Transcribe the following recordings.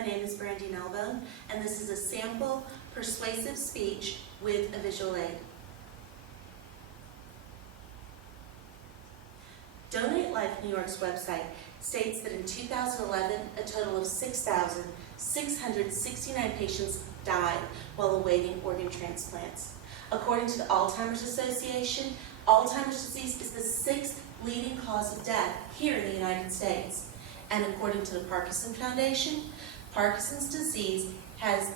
my name is Brandy Nelbone, and this is a sample persuasive speech with a visual aid. Donate Life New York's website states that in 2011, a total of 6,669 patients died while awaiting organ transplants. According to the Alzheimer's Association, Alzheimer's disease is the 6th leading cause of death here in the United States. And according to the Parkinson Foundation, Parkinson's disease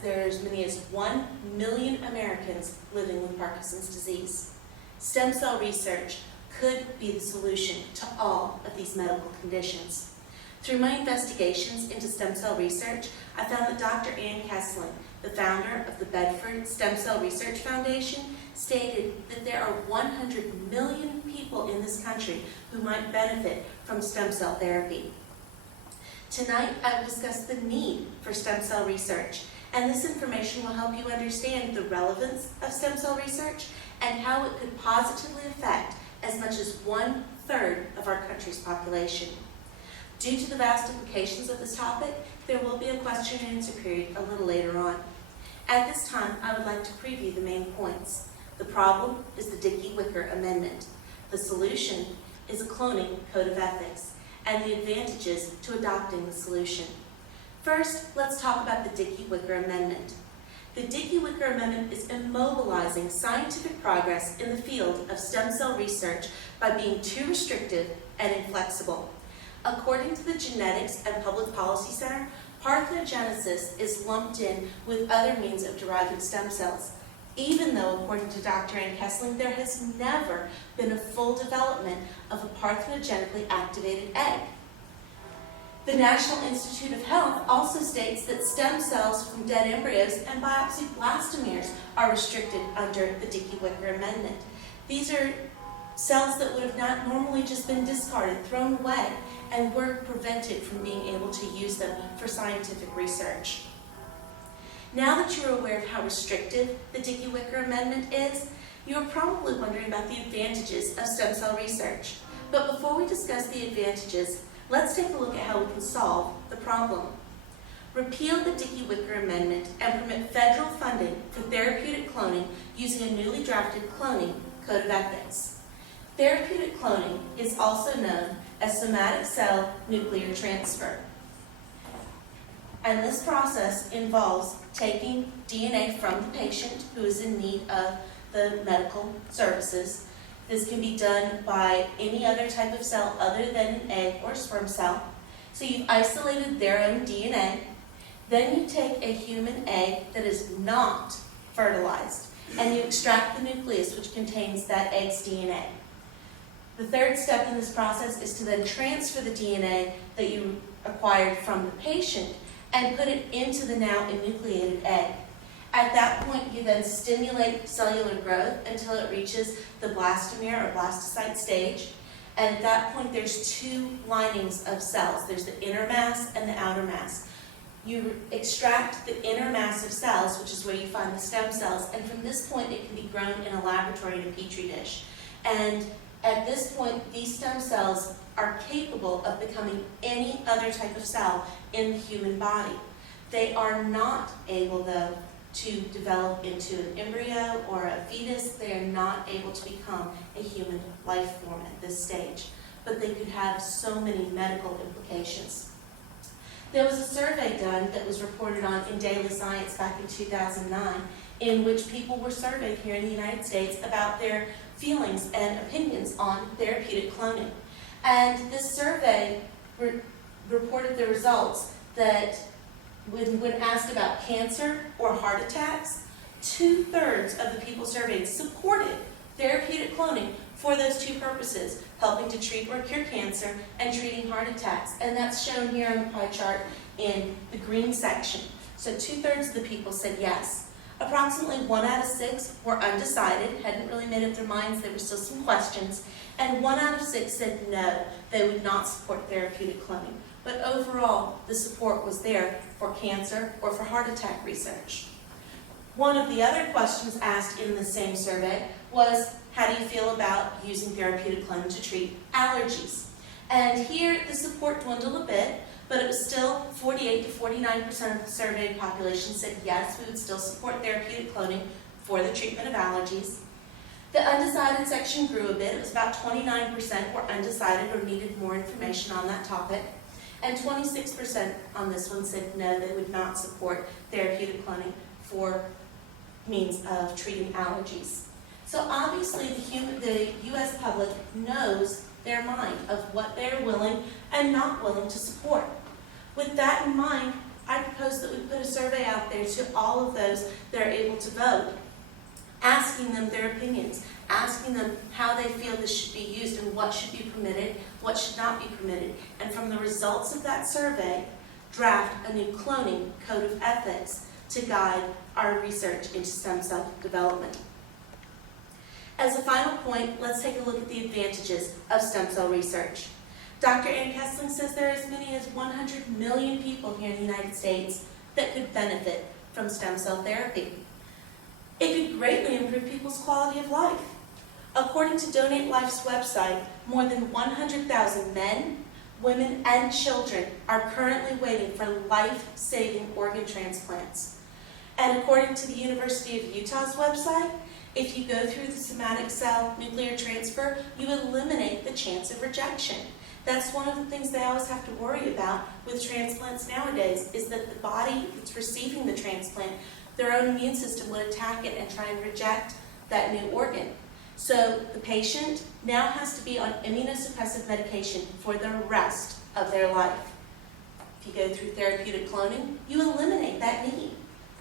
there are as many as 1 million Americans living with Parkinson's disease. Stem cell research could be the solution to all of these medical conditions. Through my investigations into stem cell research, I found that Dr. Ann Kesling, the founder of the Bedford Stem Cell Research Foundation, stated that there are 100 million people in this country who might benefit from stem cell therapy. Tonight, I will discuss the need for stem cell research, and this information will help you understand the relevance of stem cell research and how it could positively affect as much as 1/3 of our country's population. Due to the vast implications of this topic, there will be a question and answer period a little later on. At this time, I would like to preview the main points. The problem is the Dickey-Wicker Amendment. The solution is a cloning code of ethics, and the advantages to adopting the solution. First, let's talk about the Dickey-Wicker Amendment. The Dickey-Wicker Amendment is immobilizing scientific progress in the field of stem cell research by being too restrictive and inflexible. According to the Genetics and Public Policy Center, parthenogenesis is lumped in with other means of deriving stem cells, even though, according to Dr. Ann Kesling, there has never been a full development of a parthenogenically activated egg. The National Institute of Health also states that stem cells from dead embryos and biopsy blastomeres are restricted under the Dickey-Wicker Amendment. These are cells that would have not normally just been discarded, thrown away, and were prevented from being able to use them for scientific research. Now that you're aware of how restrictive the Dickey-Wicker Amendment is, you're probably wondering about the advantages of stem cell research. But before we discuss the advantages, let's take a look at how we can solve the problem. Repeal the Dickey-Wicker Amendment and permit federal funding for therapeutic cloning using a newly drafted cloning code of ethics. Therapeutic cloning is also known as somatic cell nuclear transfer. And this process involves taking DNA from the patient who is in need of the medical services. This can be done by any other type of cell other than an egg or sperm cell. So you've isolated their own DNA. Then you take a human egg that is not fertilized, and you extract the nucleus which contains that egg's DNA. The third step in this process is to then transfer the DNA that you acquired from the patient and put it into the now enucleated egg. At that point, you then stimulate cellular growth until it reaches the blastomere or blastocyte stage. And at that point, there's two linings of cells. There's the inner mass and the outer mass. You extract the inner mass of cells, which is where you find the stem cells, and from this point, it can be grown in a laboratory in a petri dish. And at this point, these stem cells are capable of becoming any other type of cell in the human body. They are not able, though, to develop into an embryo or a fetus. They are not able to become a human life form at this stage, but they could have so many medical implications. There was a survey done that was reported on in Daily Science back in 2009, in which people were surveyed here in the United States about their feelings and opinions on therapeutic cloning. And this survey reported the results that when asked about cancer or heart attacks, 2/3 of the people surveyed supported therapeutic cloning for those two purposes, helping to treat or cure cancer and treating heart attacks. And that's shown here on the pie chart in the green section. So 2/3 of the people said yes. Approximately 1 out of 6 were undecided, hadn't really made up their minds, there were still some questions, and 1 out of 6 said no, they would not support therapeutic cloning. But overall, the support was there for cancer or for heart attack research. One of the other questions asked in the same survey was, how do you feel about using therapeutic cloning to treat allergies? And here, the support dwindled a bit, but it was still 48% 48 to 49% of the surveyed population said yes, we would still support therapeutic cloning for the treatment of allergies. The undecided section grew a bit. It was about 29% were undecided or needed more information on that topic. And 26% on this one said no, they would not support therapeutic cloning for means of treating allergies. So obviously the U.S. public knows their mind of what they're willing and not willing to support. With that in mind, I propose that we put a survey out there to all of those that are able to vote, asking them their opinions, asking them how they feel this should be used and what should be permitted, what should not be permitted. And from the results of that survey, draft a new cloning code of ethics to guide our research into stem cell development. As a final point, let's take a look at the advantages of stem cell research. Dr. Ann Kessling says there are as many as 100 million people here in the United States that could benefit from stem cell therapy. It could greatly improve people's quality of life. According to Donate Life's website, more than 100,000 men, women, and children are currently waiting for life-saving organ transplants. And according to the University of Utah's website, if you go through the somatic cell nuclear transfer, you eliminate the chance of rejection. That's one of the things they always have to worry about with transplants nowadays, is that the body that's receiving the transplant, their own immune system would attack it and try and reject that new organ. So the patient now has to be on immunosuppressive medication for the rest of their life. If you go through therapeutic cloning, you eliminate that need.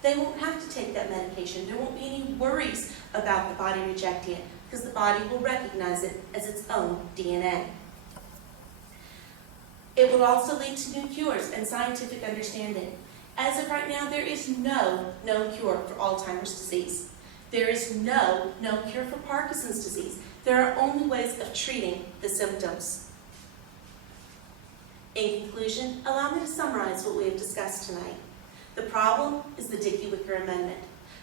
They won't have to take that medication. There won't be any worries about the body rejecting it, because the body will recognize it as its own DNA. It will also lead to new cures and scientific understanding. As of right now, there is no cure for Alzheimer's disease. There is no cure for Parkinson's disease. There are only ways of treating the symptoms. In conclusion, allow me to summarize what we have discussed tonight. The problem is the Dickey-Wicker Amendment.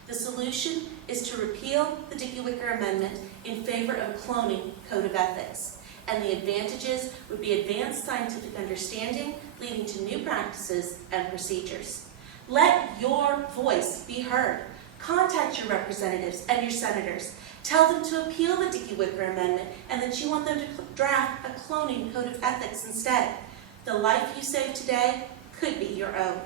The solution is to repeal the Dickey-Wicker Amendment in favor of a cloning code of ethics. And the advantages would be advanced scientific understanding, leading to new practices and procedures. Let your voice be heard. Contact your representatives and your senators. Tell them to appeal the Dickey-Wicker Amendment and that you want them to draft a cloning code of ethics instead. The life you save today could be your own.